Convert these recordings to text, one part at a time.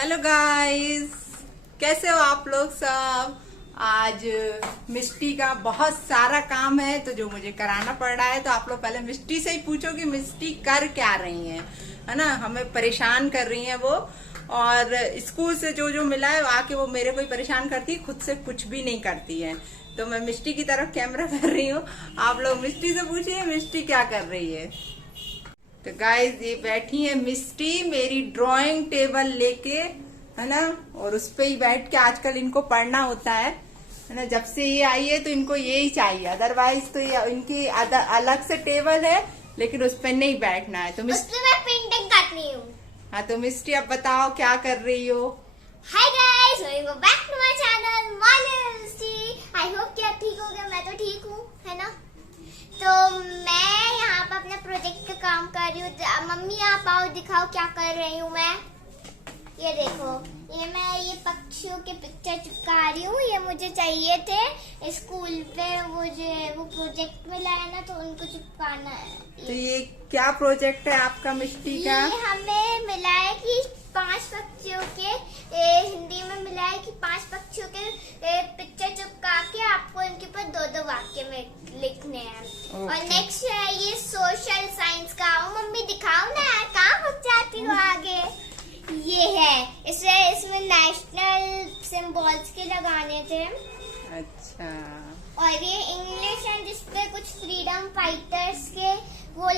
Hello guys, कैसे हो आप लोग सब। आज मिष्टी का बहुत सारा काम है तो जो मुझे कराना पड़ रहा है। तो आप लोग पहले मिष्टी से ही पूछो कि मिष्टी कर क्या रही है ना। हमें परेशान कर रही है वो, और स्कूल से जो जो मिला है आके वो मेरे को ही परेशान करती है, खुद से कुछ भी नहीं करती है। तो मैं मिष्टी की तरफ कैमरा कर रही हूँ। आप लोग मिष्टी से पूछिए मिष्टी क्या कर रही है। तो गाइस, ये बैठी है मिष्टी मेरी ड्राइंग टेबल लेके, है ना। और उस पे ही बैठ के आजकल इनको पढ़ना होता है ना। जब से ये आई है तो इनको ये ही चाहिए, अदरवाइज तो ये इनकी अलग से टेबल है लेकिन उस पे नहीं बैठना है। तो उसमें मैं पेंटिंग कर रही हूँ। हाँ, तो मिष्टी अब बताओ क्या कर रही हो। Hi guys, welcome back to my channel. My name is Mishti. I hope कि आप ठीक हो गए। मैं तो ठीक हूँ, है ना। तो मैं यहाँ पर अपना प्रोजेक्ट का काम कर रही हूँ। मम्मी आप आओ, दिखाओ क्या कर रही हूँ मैं। ये देखो, ये मैं ये पक्षियों के पिक्चर चिपका रही हूँ। ये मुझे चाहिए थे स्कूल पे, वो प्रोजेक्ट मिला है ना, तो उनको चिपकाना है। तो ये क्या प्रोजेक्ट है आपका मिष्टी का। ये हमें मिला है कि 5 पक्षियों के हिंदी में मिला है कि 5 पक्षियों के पिक्चर चिपका के आपको इनके ऊपर 2-2 वाक्य में लिखने हैं। और नेक्स्ट है ये सोशल साइंस का। मम्मी दिखाओ ना यार, कहाँ हो जाती हो आगे। ये है इसमें नेशनल सिंबल्स के लगाने थे। अच्छा। और ये इंग्लिश है जिसपे कुछ फ्रीडम फाइटर्स के वो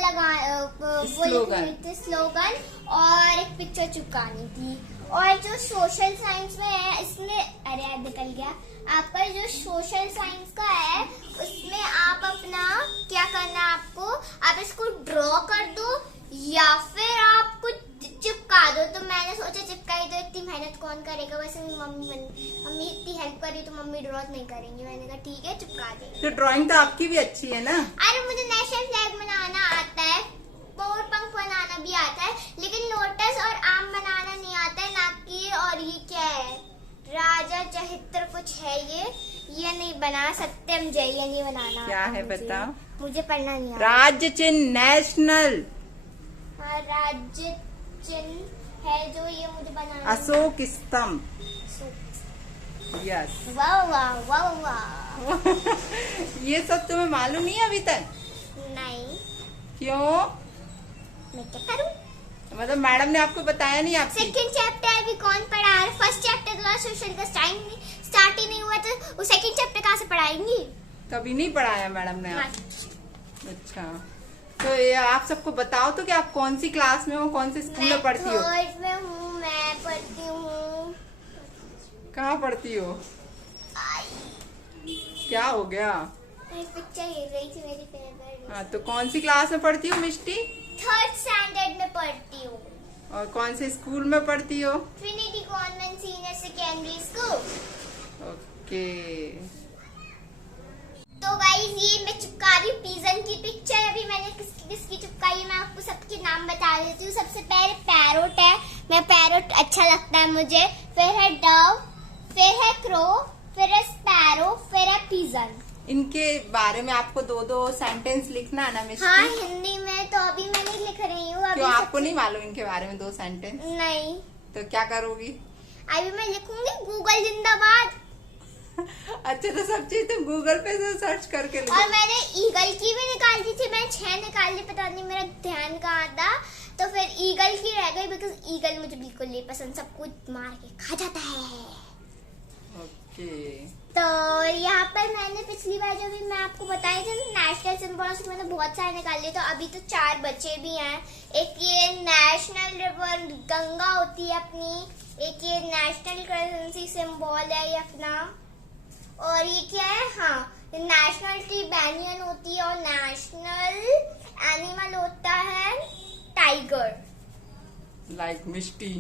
स्लोगन और एक पिक्चर चिपकानी थी। और जो सोशल साइंस में है इसमें, अरे यार निकल गया। आपका जो सोशल साइंस का है उसमें आप अपना क्या करना है, आपको आप इसको ड्रॉ कर दो या फिर आप कुछ चिपका दो। तो मैंने सोचा चिपकाई दो, इतनी मेहनत कौन करेगा। वैसे मम्मी इतनी हेल्प करी तो मम्मी ड्रॉ नहीं करेंगी। मैंने कहा ठीक है, चिपका देंगे। तो ड्राइंग तो आपकी भी अच्छी है ना। अरे मुझे नेशनल फ्लैग बनाना आता है, मोर पंख बनाना भी आता है, लेकिन लोटस और आम बनाना नहीं आता है ना कि। और ये क्या है, राजा चहित्र कुछ है ये नहीं बना सकते मुझे। ये नहीं बनाना। क्या है बताओ। मुझे पढ़ना नहीं आता। राज्य चिन्ह नेशनल। हाँ, राज्य चिन्ह है जो ये मुझे बनाना। अशोक स्तंभ। यस। वाह वाह वाह वाह। ये सब तुम्हें मालूम नहीं है अभी तक। नहीं। क्यों। मैं क्या करूं। मतलब मैडम ने आपको बताया नहीं। आपकी सेकंड चैप्टर अभी कौन पढ़ा रहा है। फर्स्ट चैप्टर तो सोशल का स्टार्ट ही नहीं हुआ, तो वो सेकंड चैप्टर कहाँ से पढ़ाएंगी। कभी नहीं पढ़ाया मैडम ने अच्छा, तो ये आप सबको बताओ तो कि आप कौन सी क्लास में हो, कौन से स्कूल में पढ़ती हो। थर्ड में हूँ, मैं पढ़ती हूँ। कहाँ पढ़ती हो। क्या हो गया। पिक्चर हिल रही थी मेरी फेवरेट। हाँ, तो कौन सी क्लास में पढ़ती हो मिष्टी। 3rd स्टैंडर्ड में पढ़ती हूँ। और कौन से स्कूल में पढ़ती हो। Trinity convent senior secondary school. Okay. तो गाइस, ये मैं चिपका रही हूँ पिजन की पिक्चर। अभी मैंने किसकी चिपकाई है मैं आपको सबके नाम बता देती हूँ। सबसे पहले पैरोट है, मैं पैरोट अच्छा लगता है मुझे। फिर है डव, फिर है क्रो, फिर है स्पैरो, फिर है पिजन। इनके बारे में आपको 2-2 सेंटेंस लिखना है ना मिष्टी। हाँ, हिंदी में तो अभी मैं नहीं लिख रही हूँ। क्यों, आपको नहीं मालूम इनके बारे में 2 सेंटेंस। नहीं। तो क्या करोगी। अभी मैं लिखूंगी गूगल जिंदाबाद। अच्छा, तो सब चीज तुम गूगल पे से सर्च करके लिखो। और मैंने ईगल की भी निकाल दी थी। मैंने 6 निकाल ली, पता नहीं मेरा ध्यान कहाँ था। तो फिर ईगल की रह गई, बिकॉज ईगल मुझे बिल्कुल नहीं पसंद, सब कुछ मार के खा जाता है। ओके। तो यहाँ पर मैंने पिछली बार जो भी मैं आपको बताई थी नेशनल सिंबल्स, मैंने बहुत सारे निकाल लिए। तो अभी तो 4 बचे भी हैं। एक ये नेशनल रिवर गंगा होती है अपनी, एक ये नेशनल करेंसी सिंबल है ये अपना, और ये क्या है, हाँ, नेशनल ट्री बैनियन होती है, और नेशनल एनिमल होता है टाइगर। लाइक मिष्टी।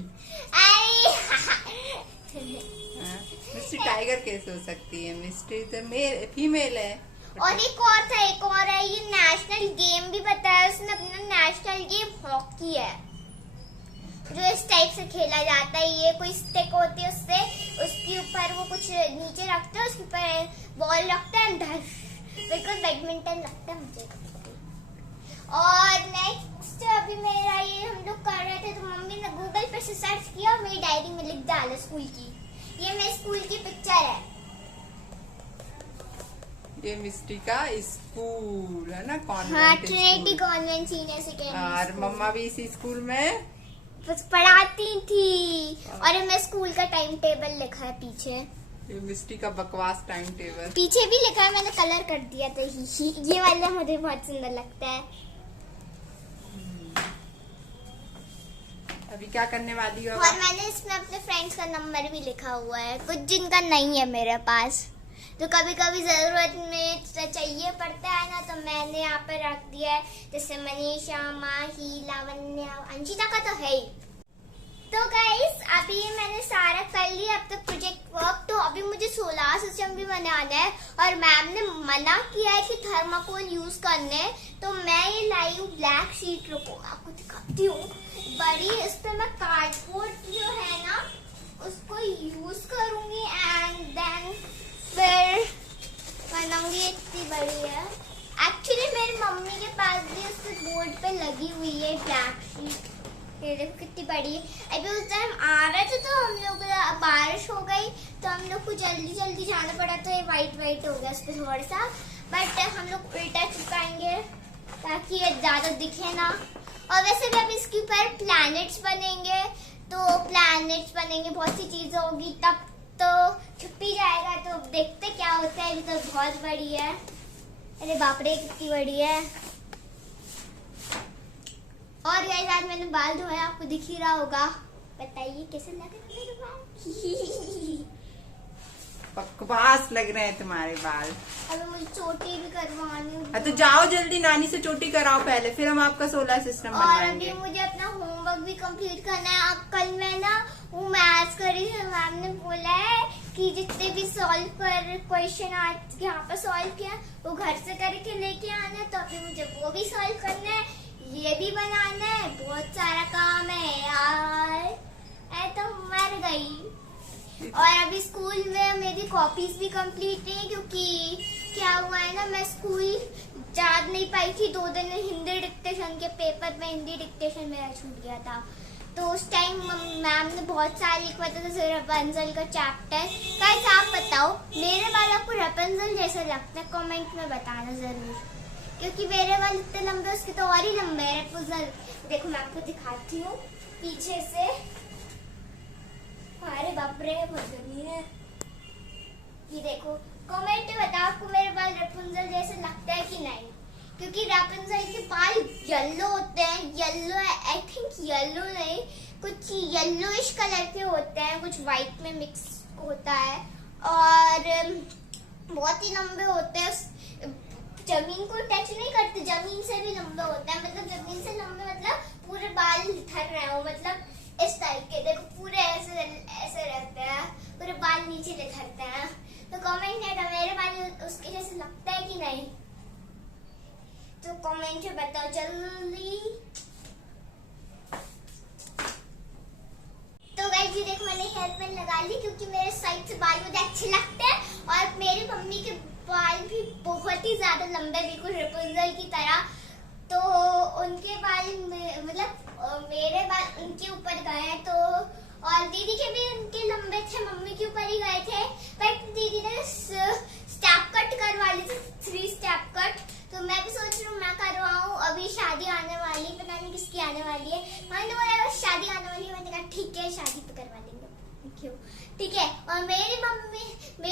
मिस्टी टाइगर कैसे हो सकती है। मिस्टी तो फीमेल है। और एक और है, ये नेशनल गेम भी बताया उसने अपना। नेशनल गेम हॉकी है, जो इस टाइप से खेला जाता है। ये कोई स्टिक होती है, उससे उसके ऊपर वो कुछ नीचे रखते हैं, उसके ऊपर बॉल रखते हैं, बिल्कुल बैडमिंटन लगता है मुझे। और नेक्स्ट जस्ट अभी मेरा ये हम लोग कर रहे थे तो मम्मी ने गूगल पे से सर्च किया और मेरी डायरी में लिख डाला स्कूल की। ये मेरे स्कूल की पिक्चर है। ये मिस्टी का स्कूल है ना, हाँ, convent Trinity school. Convent senior secondary और मम्मा भी इसी स्कूल में बस पढ़ाती थी। और मैं स्कूल का टाइम टेबल लिखा है पीछे। ये मिस्टी का बकवास टाइम टेबल। पीछे भी लिखा है, मैंने कलर कर दिया था। ये वाला मुझे बहुत सुंदर लगता है। अभी क्या करने वाली हो? और मैंने इसमें अपने फ्रेंड्स का नंबर भी लिखा हुआ है, कुछ जिनका नहीं है मेरे पास, तो कभी कभी जरूरत में चाहिए पड़ता है ना, तो मैंने यहाँ पर रख दिया है। जैसे मनीषा, माही, लावण्या, अंशिता का तो है ही। तो गाइस अभी मैंने सारा कर लिया अब तक प्रोजेक्ट वर्क। तो अभी मुझे सोलार सिस्टम भी बनाना है और मैम ने मना किया है कि थर्माकोल यूज करने, तो मैं ये लाई हूँ ब्लैक शीट। रुको आपको दिखाती हूँ बड़ी। इस पे मैं कार्डबोर्ड जो है ना उसको यूज करूंगी एंड देन फिर बनाऊंगी। इतनी बड़ी है एक्चुअली, मेरी मम्मी के पास भी उस पे बोर्ड पे लगी हुई है ब्लैक शीट। ये देखो कितनी बड़ी है। अभी उस टाइम आ रहे थे तो हम लोग बारिश हो गई तो हम लोग को जल्दी जल्दी जाना पड़ा, तो ये वाइट वाइट हो गया उस पर थोड़ा सा। बट हम लोग उल्टा चिपकाएंगे ताकि ये ज्यादा दिखे ना। और वैसे भी अभी इसके ऊपर प्लैनेट्स बनेंगे, तो प्लैनेट्स बनेंगे, बहुत सी चीजें होगी, तब तो छुट्टी जाएगा। तो देखते क्या होता है। अभी तो बहुत बड़ी है। अरे बाप रे कितनी बड़ी है। और गाइस आज मैंने बाल धोया, आपको दिख ही रहा होगा। बताइए कैसे लग रहे मेरे बाल? बकवास लग रहे हैं तुम्हारे बाल। अभी मुझे चोटी भी करवानी है। तो जाओ जल्दी नानी से चोटी कराओ पहले, फिर हम आपका सोलर सिस्टम और बनवाएंगे। अभी मुझे अपना होमवर्क भी कंप्लीट करना है। अब कल मैं ना वो मैथ्स करी थी, मैम ने बोला है कि जितने भी सॉल्व कर क्वेश्चन आज यहाँ पर सॉल्व किया वो घर से करके लेके आना है। तो अभी मुझे वो भी सॉल्व करना है, ये भी बनाना है। बहुत सारा काम है यार, मैं तो मर गई। और अभी स्कूल में मेरी कॉपीज भी कंप्लीट नहीं, क्योंकि क्या हुआ है ना, मैं स्कूल जा नहीं पाई थी 2 दिन। हिंदी डिक्टेशन के पेपर में हिंदी डिक्टेशन मेरा छूट गया था, तो उस टाइम मैम ने बहुत सारे लिखवाया था, जैसे रैपुंज़ल का चैप्टर। गाइस आप बताओ मेरे बाल आपको रैपुंज़ल जैसे लगता है? कमेंट में बताना जरूर, क्योंकि मेरे बाल इतने लंबे, उसके तो और ही लंबे है रैपुंज़ल। देखो मैं आपको दिखाती हूँ पीछे से। अरे बाप रे बहुत गर्मी है। ये देखो कमेंट में बताओ आपको मेरे बाल रैपुंज़ल जैसे लगता है कि नहीं, क्योंकि रैपुंज़ल के बाल येलो होते हैं। येलो आई थिंक, येलो नहीं, कुछ येलोइश कलर के होते हैं, कुछ व्हाइट में मिक्स होता है और बहुत ही लंबे होते हैं। जमीन को टच नहीं करते, जमीन से भी लंबे होते हैं। मतलब जमीन से लंबे मतलब पूरे बाल थर रहे हो, मतलब इस टाइप के। देखो पूरे ऐसे ऐसे रहते हैं, पूरे बाल नीचे निखरते हैं। तो कमेंट में मेरे बाल उसके जैसे लगता है कि नहीं, तो कमेंट में बताओ जल्दी। तो गाइस ये देखो मैंने हेयर बैंड लगा ली, क्योंकि मेरे साइड से बाल मुझे अच्छे लगते हैं। और मेरी मम्मी के बाल भी बहुत ही ज्यादा लंबे, बिल्कुल रैपुंज़ल की तरह। तो उनके बाल मतलब मेरे बाल उनके ऊपर गए, तो और दीदी के भी उनके लंबे थे, मम्मी के ऊपर ही गए थे। बट दीदी ने स्टेप कट करवा ली थी, 3 स्टेप कट। तो मैं भी सोच रही हूँ मैं करवाऊँ। अभी शादी आने वाली, पता नहीं किसकी आने वाली है। मैंने बोला शादी आने वाली है, मैंने कहा ठीक है शादी पे करवा लेंगे, क्यों ठीक है। और मेरी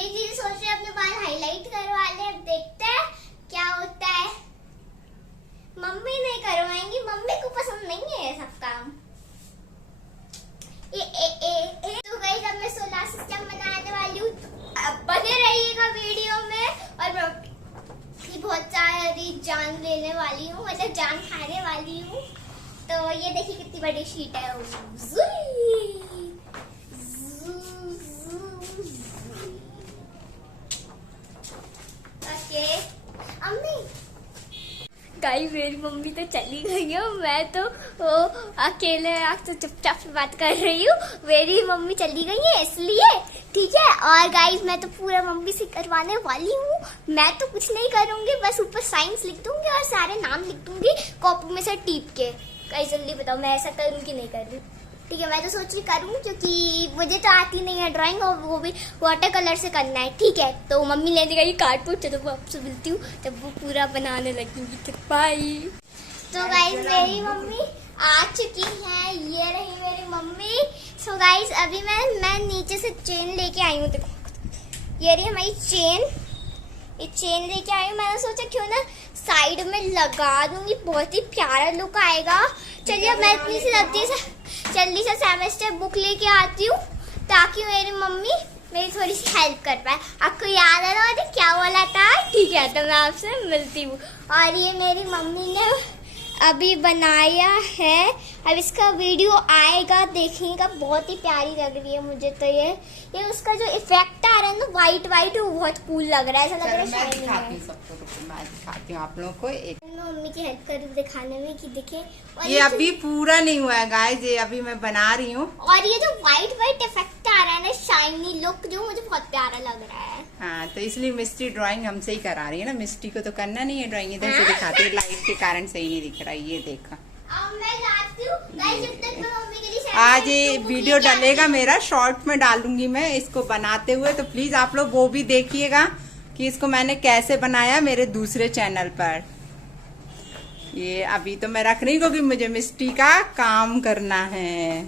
दीदी सोच रही है अपने बाल हाईलाइट करवा ले। अब देखते हैं क्या होता है। मम्मी नहीं करवाएंगी, मम्मी को पसंद नहीं है ये सब काम। तो गाइस अब मैं सोलर सिस्टम बनाने वाली हूँ, बने रहिएगा वीडियो में। और मैं बहुत सारी जान लेने वाली हूँ, मतलब जान खाने वाली हूँ। तो ये देखिए कितनी बड़ी शीट है। ओके अम्मी गाइस मेरी मम्मी तो चली गई है, मैं तो अकेले आज तो चुपचाप से बात कर रही हूँ। मेरी मम्मी चली गई है इसलिए, ठीक है। और गाइस मैं तो पूरा मम्मी से करवाने वाली हूँ। मैं तो कुछ नहीं करूँगी, बस ऊपर साइंस लिख दूंगी और सारे नाम लिख दूंगी कॉपी में से टीप के। गाइस जल्दी बताओ मैं ऐसा करूँ कि नहीं करूँ। ठीक है, मैं तो सोच रही करूँ क्योंकि मुझे तो आती नहीं है ड्राइंग, और वो भी वाटर कलर से करना है। ठीक है, तो मम्मी लेने गई कार्डबोर्ड, चलो वो आपसे मिलती हूँ जब वो पूरा बनाने लगेंगी। बाय। तो गाइस मेरी मम्मी आ चुकी है, ये रही मेरी मम्मी। सो गाइस अभी मैं नीचे से चेन लेके आई हूँ, देखो ये रही हमारी चेन। ये चेन लेके आई हूँ, मैंने सोचा क्यों ना साइड में लगा दूंगी, बहुत ही प्यारा लुक आएगा। चलिए मैं इतनी सी जल्दी से सेमेस्टर बुक लेके आती हूँ ताकि मेरी मम्मी मेरी थोड़ी सी हेल्प कर पाए। आपको याद है ना क्या बोला था? ठीक है, तो मैं आपसे मिलती हूँ। और ये मेरी मम्मी ने अभी बनाया है, अब इसका वीडियो आएगा देखिएगा, बहुत ही प्यारी लग रही है मुझे तो। ये उसका जो इफेक्ट आ रहा है ना वाइट वो बहुत कूल लग रहा है, ऐसा लग रहा है शाइनिंग है। सबको मैं दिखाती हूँ आप लोगों को एक, मैं मम्मी की हेल्प करूँ दिखाने में कि देखे। ये अभी पूरा नहीं हुआ है गाइस, ये अभी मैं बना रही हूँ। और ये जो वाइट इफेक्ट आ रहा है ना, शाइनी लुक, जो मुझे बहुत प्यारा लग रहा है। हाँ, तो इसलिए मिस्टी ड्राइंग हमसे ही करा रही है ना, मिस्टी को तो करना नहीं है ड्राइंग, इधर से दिखाती है, लाइट के कारण सही नहीं दिख रहा है। ये देखा, मैं लाती हूँ गाइस, जब तक मैं मम्मी के लिए आज ये वीडियो डलेगा मेरा, शॉर्ट में डालूंगी मैं इसको बनाते हुए, तो प्लीज आप लोग वो भी देखिएगा कि इसको मैंने कैसे बनाया मेरे दूसरे चैनल पर। ये अभी तो मैं रख रही हूँ क्योंकि मुझे मिस्टी का काम करना है।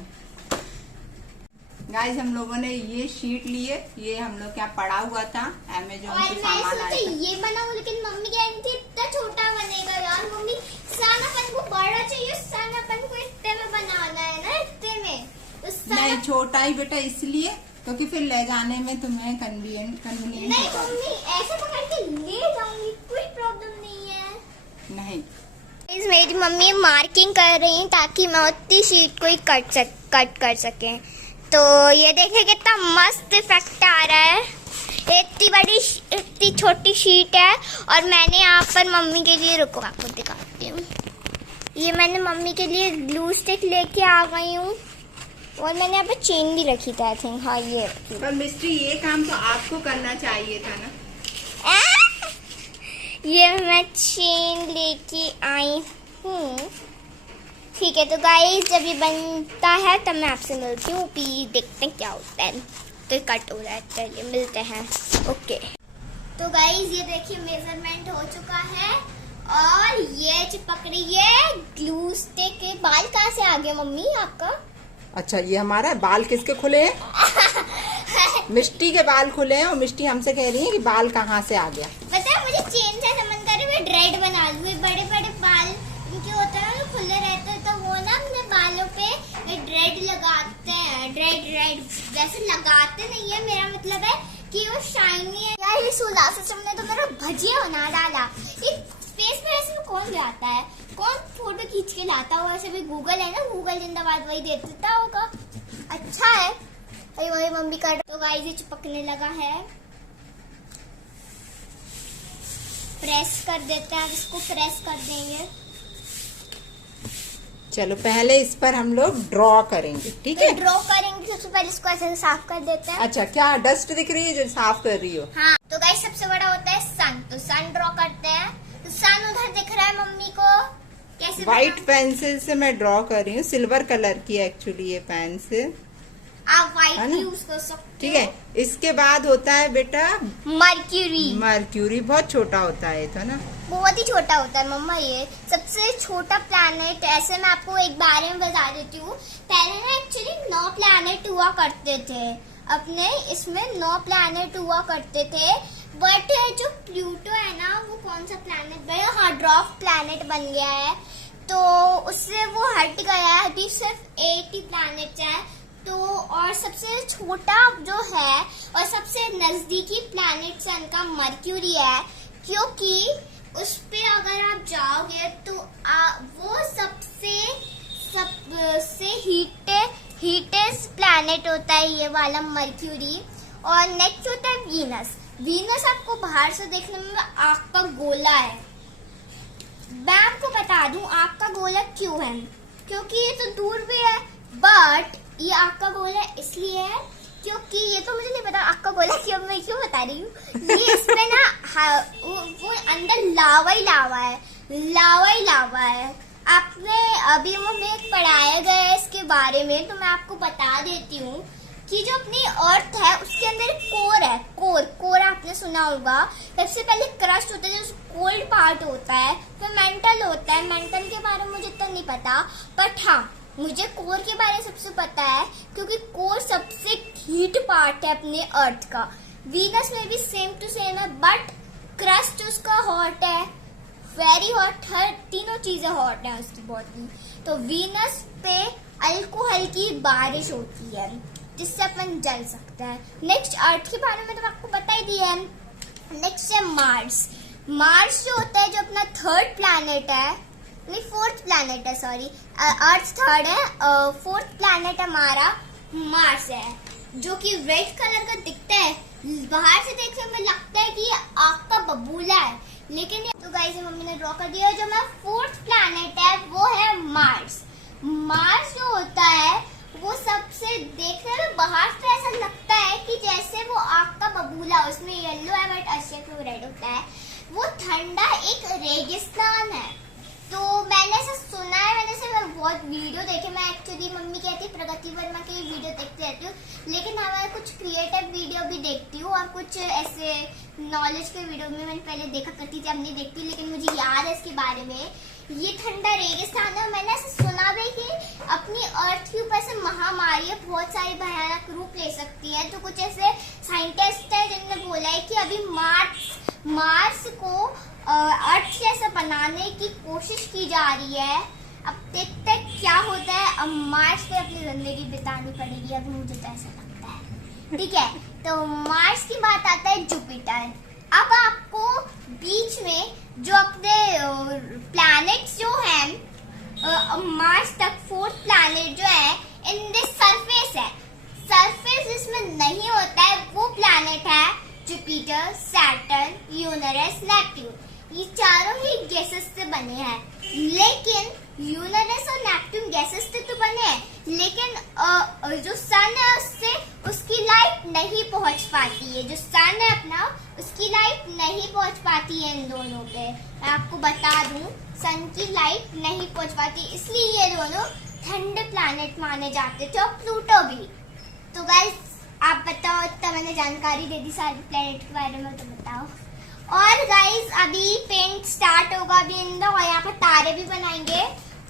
गाइस हम लोगों ने ये शीट लिए, ये हम लोग क्या पड़ा हुआ था अमेजोन से सामान आया था। ये बनाऊं, लेकिन मम्मी कह रही थी इतना छोटा बनेगा यार। मम्मी सनापन को बड़ा चाहिए, सनापन को इतने में बनाना है ना, इतने में। तो नहीं छोटा ही बेटा, इसलिए क्योंकि फिर ले जाने में तुम्हें कन्वीनियंट नहीं मम्मी ऐसे पकड़ के ले जाऊंगी, कोई प्रॉब्लम नहीं है। नहीं मेरी मम्मी मार्किंग कर रही है ताकि मैं उतनी शीट को ही कट कर सके। तो ये देखिए कितना मस्त इफेक्ट आ रहा है। इतनी छोटी शीट है, और मैंने यहाँ पर मम्मी के लिए, रुको आपको दिखाती हूँ, ये मैंने मम्मी के लिए ग्लू स्टिक लेके आ गई हूँ, और मैंने यहाँ पे चेन भी रखी था आई थिंक। हाँ ये रखी। पर मिस्ट्री ये काम तो आपको करना चाहिए था ना। ये मैं चेन लेके आई हूँ। ठीक है, तो गाइस जब ये बनता है तब मैं आपसे मिलती हूँ, फिर देखते हैं क्या होता है। तो कट हो रहा है, चलिए मिलते हैं। ओके, तो गाइस ये देखिए मेजरमेंट हो चुका है, और ये चिपक रही है ग्लू स्टिक। के बाल कहाँ से आ गए मम्मी आपका? अच्छा, ये हमारा बाल किसके खुले हैं? मिस्टी के बाल खुले हैं, और मिस्टी हमसे कह रही है कि बाल कहाँ से आ गया। पता है मुझे चेन से समझ कर मैं ड्रेड बना लूँ। बड़े बाल उनके होते हैं ना, खुले रहते हैं, तो वो ना अपने बालों पे ड्रेड लगाते हैं। ड्रेड वैसे लगाते नहीं है, मेरा मतलब है कि वो शाइनी है। यार ये सोलर सिस्टम ने तो मेरा भजिया बना डाला। स्पेस में ऐसे में कौन लाता है, कौन फोटो खींच के लाता होगा? ऐसे भी गूगल है ना, गूगल जिंदाबाद, वही दे देता होगा। अच्छा है, वही मम्मी कर। तो गाइस ये चिपकने लगा है, प्रेस कर देते हैं। अब इसको प्रेस कर देंगे। चलो पहले इस पर हम लोग ड्रॉ करेंगे, ठीक है? ड्रॉ करेंगे, सबसे पहले इसको ऐसे साफ कर देते हैं। अच्छा, क्या डस्ट दिख रही है जो साफ कर रही हो? हाँ, तो गाइस सबसे बड़ा होता है सन, तो सन ड्रॉ करते हैं। तो सन उधर दिख रहा है मम्मी को, कैसे? व्हाइट पेंसिल से मैं ड्रॉ कर रही हूँ, सिल्वर कलर की एक्चुअली ये पेंसिल, आप व्हाइट यूज कर सकते हो। ठीक है। इसके बाद होता है बेटा मर्क्यूरी, बहुत छोटा होता है तो ना, बहुत ही छोटा होता है मम्मा। ये सबसे छोटा प्लैनेट। ऐसे मैं आपको एक बारे में बता देती हूँ। पहले ना एक्चुअली 9 प्लैनेट हुआ करते थे अपने इसमें, 9 प्लैनेट हुआ करते थे। बट जो प्लूटो है ना, वो कौन सा प्लैनेट बना? हाँ, ड्वार्फ प्लैनेट बन गया है, तो उससे वो हट गया है। अभी सिर्फ 8 ही प्लैनेट है। तो और सबसे छोटा जो है और सबसे नजदीकी प्लैनेट सन का मर्क्यूरी है, क्योंकि उस पे अगर आप जाओगे तो वो सबसे हीटेस्ट प्लैनेट होता है, ये वाला मर्क्यूरी। और नेक्स्ट होता है वीनस आपको बाहर से देखने में आग का गोला है। मैं आपको बता दूं आग का गोला क्यों है, क्योंकि ये तो दूर भी है, बट ये आग का गोला इसलिए है क्योंकि ये तो मुझे नहीं पता आग का गोला मैं क्यों बता रही हूँ। ये इसमें ना वो अंदर लावा ही लावा है। आपने अभी हमें पढ़ाया गया है इसके बारे में, तो मैं आपको बता देती हूँ कि जो अपनी अर्थ है उसके अंदर एक कोर है। कोर आपने सुना होगा। सबसे पहले क्रस्ट होता है जो कोल्ड पार्ट होता है, फिर मेंटल होता है। मेंटल के बारे में मुझे इतना नहीं पता, बट हाँ मुझे कोर के बारे में सबसे पता है, क्योंकि कोर सबसे हीट पार्ट है अपने अर्थ का। वीनस में भी सेम टू सेम है, बट क्रस्ट उसका हॉट है, वेरी हॉट। हर तीनों चीजें हॉट है उसकी बॉडी। तो वीनस पे अल्कोहल की बारिश होती है जिससे अपन जल सकते हैं। नेक्स्ट अर्थ के बारे में तो आपको बता ही दिया है। नेक्स्ट है मार्स। मार्स जो होता है, जो अपना थर्ड प्लैनेट है, नहीं फोर्थ प्लैनेट है, सॉरी, अर्थ थर्ड है, फोर्थ प्लैनेट हमारा मार्स है, जो कि रेड कलर का दिखता है। बाहर से देखने में लगता है कि आग का बबूला है, लेकिन तो गाइस मम्मी ने ड्रॉ कर दिया। जो मेरा फोर्थ प्लैनेट है वो है मार्स। मार्स जो होता है वो सबसे देखने में बाहर से ऐसा लगता है कि जैसे वो आग का बबूला, उसमें येलो है बट असली में रेड होता है। वो ठंडा एक रेगिस्तान है। तो मैंने ऐसा सुना है, मैं बहुत वीडियो देखे। मैं एक्चुअली मम्मी कहती है प्रगति वर्मा के वीडियो देखती रहती हूँ, लेकिन हमारे कुछ क्रिएटिव वीडियो भी देखती हूँ और कुछ ऐसे नॉलेज के वीडियो में मैंने पहले देखा करती थी, अब नहीं देखती, लेकिन मुझे याद है इसके बारे में। ये ठंडा रेगिस्तान है। मैंने ऐसा सुना भी कि अपनी अर्थ के ऊपर से महामारी बहुत सारी भयानक रूप ले सकती है। तो कुछ ऐसे साइंटिस्ट है जिन्होंने बोला है कि अभी मार्स को अर्थ जैसा बनाने की कोशिश की जा रही है। अब देखते हैं क्या होता है। अब मार्स पे अपनी जिंदगी बितानी पड़ेगी, अभी मुझे तो ऐसा लगता है। ठीक है, तो मार्स की बात आता है जुपिटर। अब आपको बीच में जो अपने प्लैनेट्स जो हैं मार्स तक, फोर्थ प्लैनेट जो है इन दिस सरफेस है। सरफेस जिसमें नहीं होता है वो प्लैनेट है जुपिटर, सैटर्न, यूरेनस, नेपट्यून। ये चारों ही गैसेस से बने हैं, लेकिन यूरेनस और नेपट्यून गैसेस से तो बने हैं, लेकिन जो सन है उससे उसकी लाइट नहीं पहुंच पाती है। जो सन है अपना, उसकी लाइट नहीं पहुंच पाती है इन दोनों पे। मैं आपको बता दूं, सन की लाइट नहीं पहुंच पाती, इसलिए ये दोनों ठंडे प्लैनेट माने जाते थे, और प्लूटो भी। तो गाइस आप बताओ, इतना मैंने जानकारी दे दी सारे प्लैनेट के बारे में, तो बताओ। और गाइस अभी पेंट स्टार्ट होगा अभी इंदर, और यहाँ पर तारे भी बनाएंगे।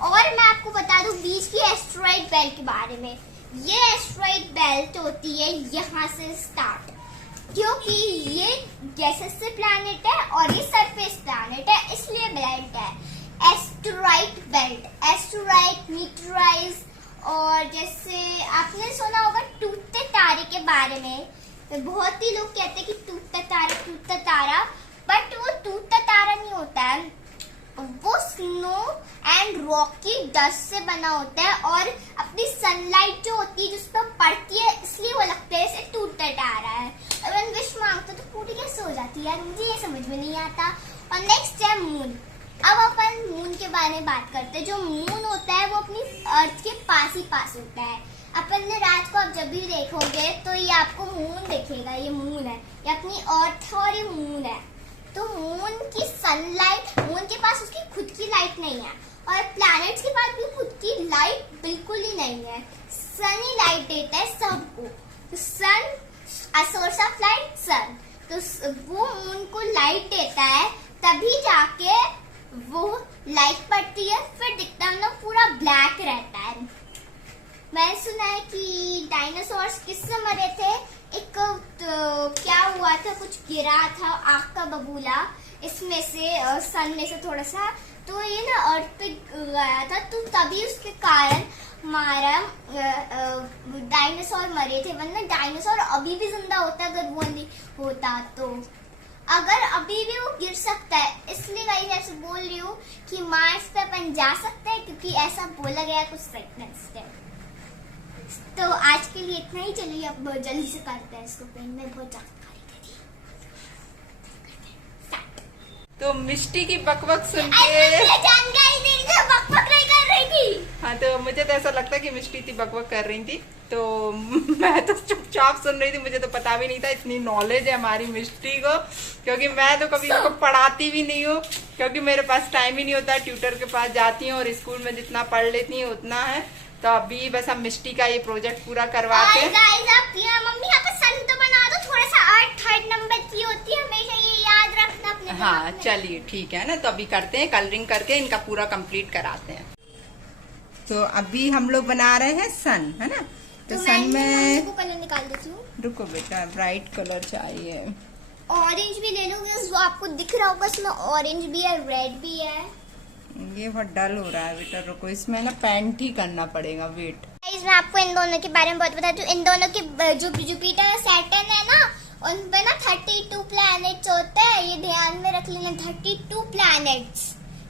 और मैं आपको बता दूं बीच की एस्ट्रॉइड बेल्ट के बारे में। ये एस्ट्रॉइड बेल्ट होती है यहाँ से स्टार्ट, क्योंकि ये गैसेस से प्लैनेट है और ये सरफेस प्लैनेट है, इसलिए बेल्ट है एस्टेरॉइड बेल्ट। एस्टेरॉइड, मीटरॉइड, और जैसे आपने सुना होगा टूटते तारे के बारे में। तो बहुत ही लोग कहते हैं कि टूटता तारा, बट वो टूटता तारा नहीं होता है, वो स्नो एंड रॉकी डस्ट से बना होता है, और अपनी सनलाइट जो होती है जिस पर पड़ती है, इसलिए वो लगता है जैसे टूटता तारा है। अगर विश मांगते तो पूरी कैसे हो जाती है, मुझे ये समझ में नहीं आता। और नेक्स्ट है मून। अब अपन मून के बारे में बात करते हैं। जो मून होता है वो अपनी अर्थ के पास ही पास होता है। अपन ने रात को आप जब भी देखोगे तो ये आपको मून दिखेगा, ये मून है, ये अपनी अर्थ और ये मून है। तो मून की सनलाइट, मून के पास उसकी खुद की लाइट नहीं है, और प्लैनेट्स के पास भी खुद की लाइट बिल्कुल ही नहीं है। सन ही लाइट देता है सबको। तो सन, अ सोर्स ऑफ लाइट सन, तो वो मून को लाइट देता है, तभी जाके वो लाइट पड़ती है, फिर दिखता है ना पूरा ब्लैक रहता है। मैंने सुना है कि डायनासोर्स किससे मरे थे, एक तो क्या हुआ था, कुछ गिरा था आग का बबूला इसमें से, सन में से थोड़ा सा, तो ये ना अर्थ पे गया था, तो तभी उसके कारण हमारा डायनासोर मरे थे। वरना डायनासोर अभी भी जिंदा होता अगर वो नहीं होता तो। अगर अभी भी वो गिर सकता है, इसलिए गाइस ऐसे बोल रही हूँ कि मार्स पे अपन जा सकते हैं, क्योंकि ऐसा बोला गया कुछ साइंटिस्ट है। तो आज के लिए इतना ही, चलिए अब जल्दी से करते हैं इसको पेंट में, बहुत जानकारी दे दी। तो मिष्टी की बकबक सुन के जानकारी दे रही, बकबक नहीं कर रही। रही थी। हाँ, तो मुझे तो ऐसा लगता है कि मिष्टी थी बकबक कर रही थी, तो मैं तो चुपचाप सुन रही थी। मुझे तो पता भी नहीं था, इतनी नॉलेज है हमारी मिष्टी को, क्योंकि मैं तो कभी उनको पढ़ाती भी नहीं हूँ, क्योंकि मेरे पास टाइम ही नहीं होता। ट्यूटर के पास जाती हूँ और स्कूल में जितना पढ़ लेती हूँ उतना है। तो अभी बस हम मिष्टी का ये प्रोजेक्ट पूरा करवाते हैं। मम्मी यहाँ पे सन तो बना दो, थोड़ा सा अर्थ थर्ड नंबर की होती है, हमेशा ये याद रखना अपने हाँ दिमाग में। चलिए ठीक है ना, तो अभी करते हैं, कलरिंग करके इनका पूरा कंप्लीट कराते हैं। तो अभी हम लोग बना रहे हैं सन, है ना। तो सन में को कलर निकाल देती हूँ। रुको बेटा, ब्राइट कलर चाहिए। ऑरेंज भी ले लो, जो आपको दिख रहा होगा इसमें ऑरेंज भी है, रेड भी है। ये बहुत डल हो रहा है बेटा, रुको, इसमें ना पेंट ही करना पड़ेगा, वेट। मैं आपको इन दोनों के बारे में बहुत बता दूं। इन दोनों के जो जुपिटर और सैटर्न है ना, उन पे ना 32 प्लैनेट्स होते हैं, ये ध्यान में रख लेना, 32 प्लैनेट्स।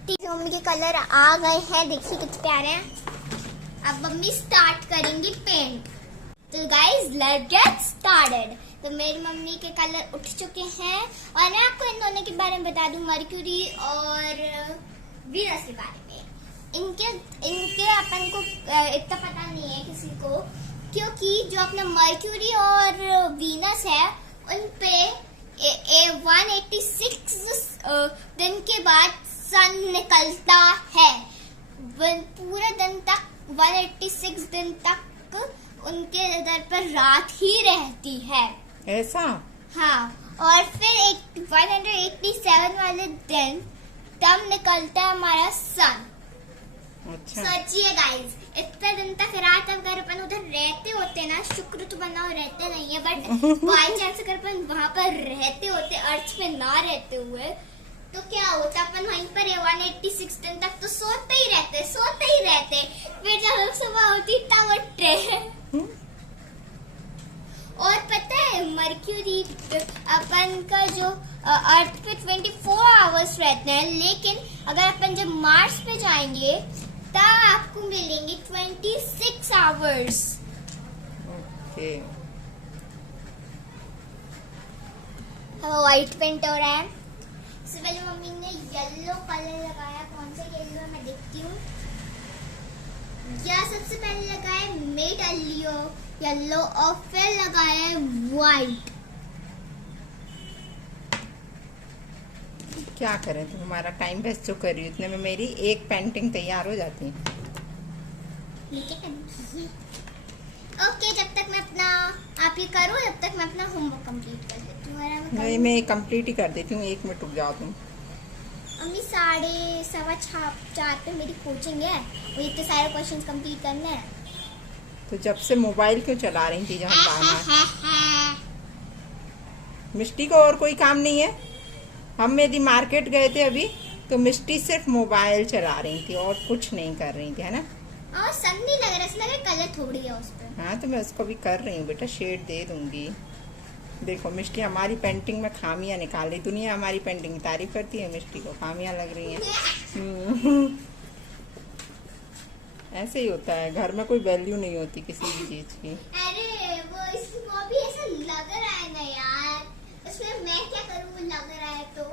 ठीक है, मम्मी के कलर आ गए हैं, देखिए कितने प्यारे हैं। अब मम्मी स्टार्ट करेंगी पेंट। तो गाइस लेट्स गेट स्टार्टेड। तो मेरी मम्मी के कलर उठ चुके हैं, और मैं आपको इन दोनों के बारे में बता दूं, मर्क्यूरी और वीनस के बारे में। इनके अपन को इतना पता नहीं है किसी को, क्योंकि जो अपना मर्क्यूरी और वीनस है उन पे 186 दिन के बाद सन निकलता है। पूरे दिन तक 186 दिन तक उनके इधर पर रात ही रहती है, ऐसा। हाँ, और फिर 187 वाले दिन तब निकलता है हमारा सन। अच्छा, सोचिए गाइस, इतने दिन तक रात अगर अपन उधर रहते होते ना, शुक्र तो बनाओ रहते नहीं है, बट बाई चांस अगर अपन वहाँ पर रहते होते, अर्थ पे ना रहते हुए, तो क्या होता, अपन वहीं पर 186 दिन तक तो सोते ही रहते। फिर जब सुबह होती तब उठते। और पता है मर्क्यूरी अपन का जो अर्थ पे 24 आवर्स रहते हैं, लेकिन अगर अपन जब मार्स पे जाएंगे तब आपको मिलेंगे 26 आवर्स। ओके। व्हाइट पेंट हो रहा है। इससे पहले मम्मी ने येलो कलर लगाया, कौन सा येलो है मैं देखती हूँ। या सबसे पहले लगाया मेड येलो और फिर लगाया व्हाइट। क्या करें, तो हमारा टाइम वेस्ट जो कर रही हूँ, इतने में मेरी एक पेंटिंग तैयार हो जाती है। ओके, जब तक मैं अपना आप ये करो, जब तक मैं अपना होमवर्क कंप्लीट कर देती हूँ। नहीं, मैं कंप्लीट ही कर देती हूँ, 1 मिनट रुक जाओ तुम। मम्मी 4:15 पे मेरी कोचिंग है, वो इतने सारे क्वेश्चंस कंप्लीट करने हैं। तो जब से मोबाइल क्यों चला रही थी जब हम बाहर? मिष्टी को और कोई काम नहीं है? हम यदि मार्केट गए थे अभी, तो मिष्टी सिर्फ मोबाइल चला रही थी और कुछ नहीं कर रही थी, है ना। और सन नहीं लग रहा, इसलिए कलर थोड़ी है उस पे। हाँ, तो मैं उसको भी कर रही हूँ बेटा, शेड दे दूंगी। देखो मिष्टी हमारी पेंटिंग में खामियां निकाल रही। दुनिया हमारी पेंटिंग की तारीफ करती है, मिष्टी को खामियां लग रही हैं। ऐसे ही होता है, घर में कोई वैल्यू नहीं होती किसी भी चीज की। अरे वो भी ऐसा लग रहा है ना यार, इसमें मैं क्या करूँ, वो लग रहा है तो।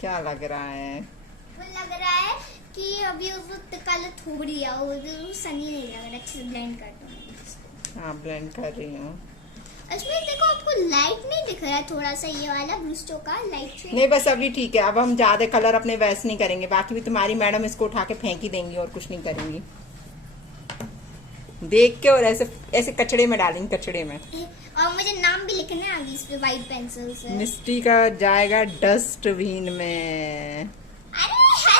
क्या लग रहा है? वो लग रहा है कि अभी वो कलर थोड़ी है, वो सनी नहीं लग रहा, अच्छे से ब्लेंड कर दूँ। हाँ, ब्लेंड कर रही हूँ। इसमें देखो आपको लाइट नहीं दिख रहा है, थोड़ा सा ये वाला ब्रूस्टो का लाइट नहीं, बस अभी ठीक है। अब हम ज्यादा कलर अपने वेस्ट नहीं करेंगे, बाकी भी तुम्हारी मैडम इसको उठा के फेंक ही देंगी और कुछ नहीं करेंगी। देख के और ऐसे कचड़े में डालेंगे, कचड़े में। और मुझे नाम भी लिखना है आगे इस पे व्हाइट पेंसिल से। मिस्टी का जाएगा डस्टबिन में। अरे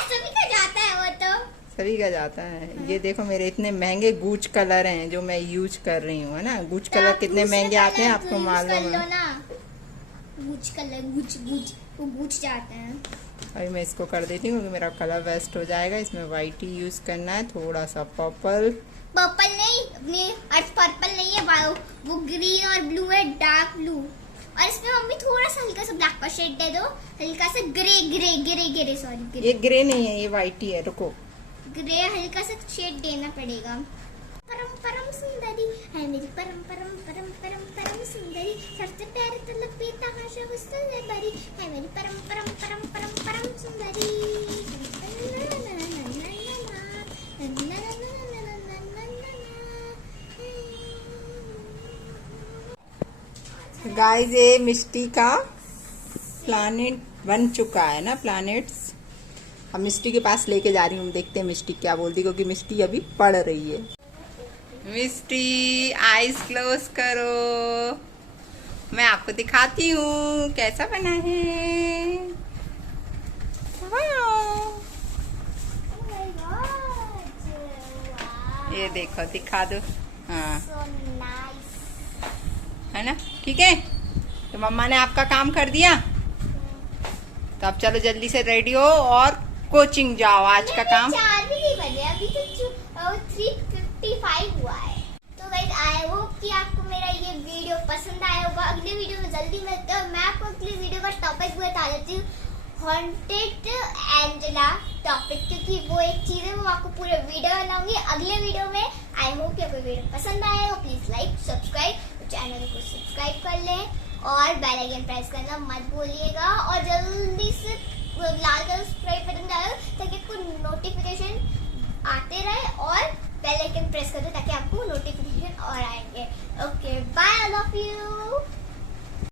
सभी का जाता है वो तो। सभी का जाता है। ये देखो मेरे इतने महंगे गूच कलर हैं जो मैं यूज कर रही हूँ, है ना। गूच कलर कितने महंगे आते हैं आपको मालूम है? गूच कलर वो गूच जाते हैं। अभी मैं इसको कर देती हूँ क्योंकि मेरा कलर वेस्ट हो जाएगा। इसमें व्हाइट ही यूज करना है, थोड़ा सा पर्पल नहीं, अपने पर्पल नहीं है, वो ग्रीन और ब्लू है, डार्क ब्लू। और इसमें मम्मी थोड़ा सा हल्का सा ब्लैक का शेड दे दो, हल्का सा ग्रे सॉरी ये ग्रे नहीं है, ये व्हाइट ही है। रुको, ग्रे हल्का सा शेड देना पड़ेगा। परम परम सुंदरी है मेरी परम परम परम परम परम सुंदरी, सबसे प्यारी तो लपेटा आशा उससे बड़ी है मेरी परम परम परम परम परम सुंदरी। गाइस ये मिष्टी का प्लानेट बन चुका है ना, प्लानेट्स। अब मिष्टी के पास लेके जा रही हूँ, देखते हैं मिष्टी क्या बोलती, क्योंकि मिष्टी अभी पढ़ रही है। मिष्टी आईज क्लोज करो, मैं आपको दिखाती हूँ कैसा बना है। ये देखो, दिखा दो। हाँ है ना, ठीक है। तो मम्मा ने आपका काम कर दिया, तो अब चलो जल्दी से रेडी हो और कोचिंग जाओ। आज का काम 4 भी नहीं बजे, अभी तो 3:55 हुआ है। तो गाइस आई होप कि आपको मेरा ये वीडियो पसंद आया होगा। अगले वीडियो में जल्दी मिलते हैं। मैं आपको अगले वीडियो का टॉपिक बता देती हूँ, हॉन्टेड एंजेला टॉपिक, क्योंकि वो एक चीज है, वो आपको पूरे वीडियो बनाऊंगी अगले वीडियो में। आई होप कि आपको वीडियो पसंद आया हो। प्लीज लाइक सब्सक्राइब, चैनल को सब्सक्राइब कर लें और बेल आइकन प्रेस करना मत भूलिएगा। और जल्दी से लाल कलर सब्सक्राइब बटन डालो ताकि आपको नोटिफिकेशन आते रहे, और बेल आइकन प्रेस कर दो ताकि आपको नोटिफिकेशन और आएंगे। Okay bye, I love you.